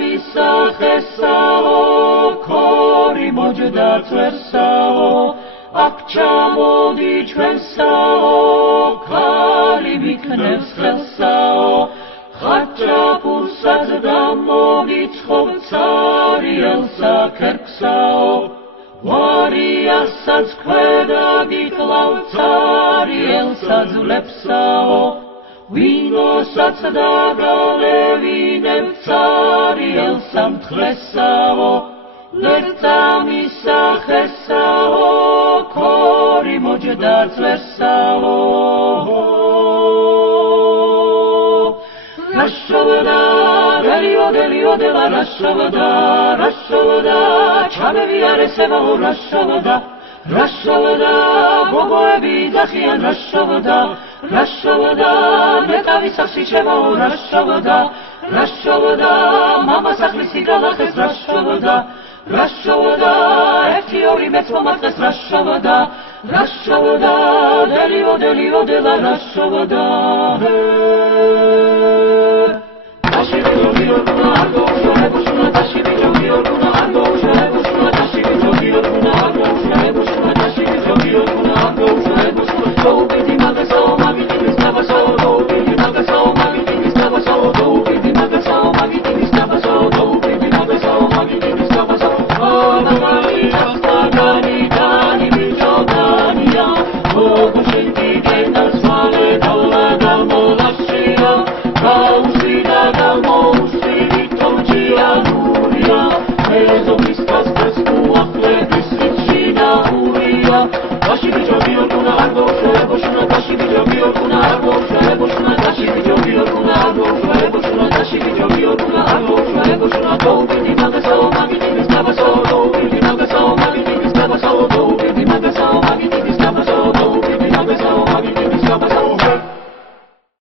მისახესაო ქორი მოჯდა წვერსაო აქ ჩამოდი ჩვენსაო ქალი მიქნევს ხელსაო ხაჭაპურსაც დამოგიცხობ ცარიელსა ქერქსაო ვარიასაც ქვედა გიკლავ ცარიელსა ძვლებსაო ვინოსაც დაგალევინებ ცარიელსა მთხრესაო ლერწა მისახესაო ქორი მოჯდა წვერსაო რაშოვდა რელიოდელიოდელა რაშოვდა ჩამევიარესებაო რაშოვდა გოგოები ძახიან რაშოვდა ნეტავის ასიჩებაო რაშოვდა მამა სახლისი გალახეს რაშოვდა ერთი ორი მეც მომაწყეს რაშოვდა დელიოდელა რაშოვდა Go,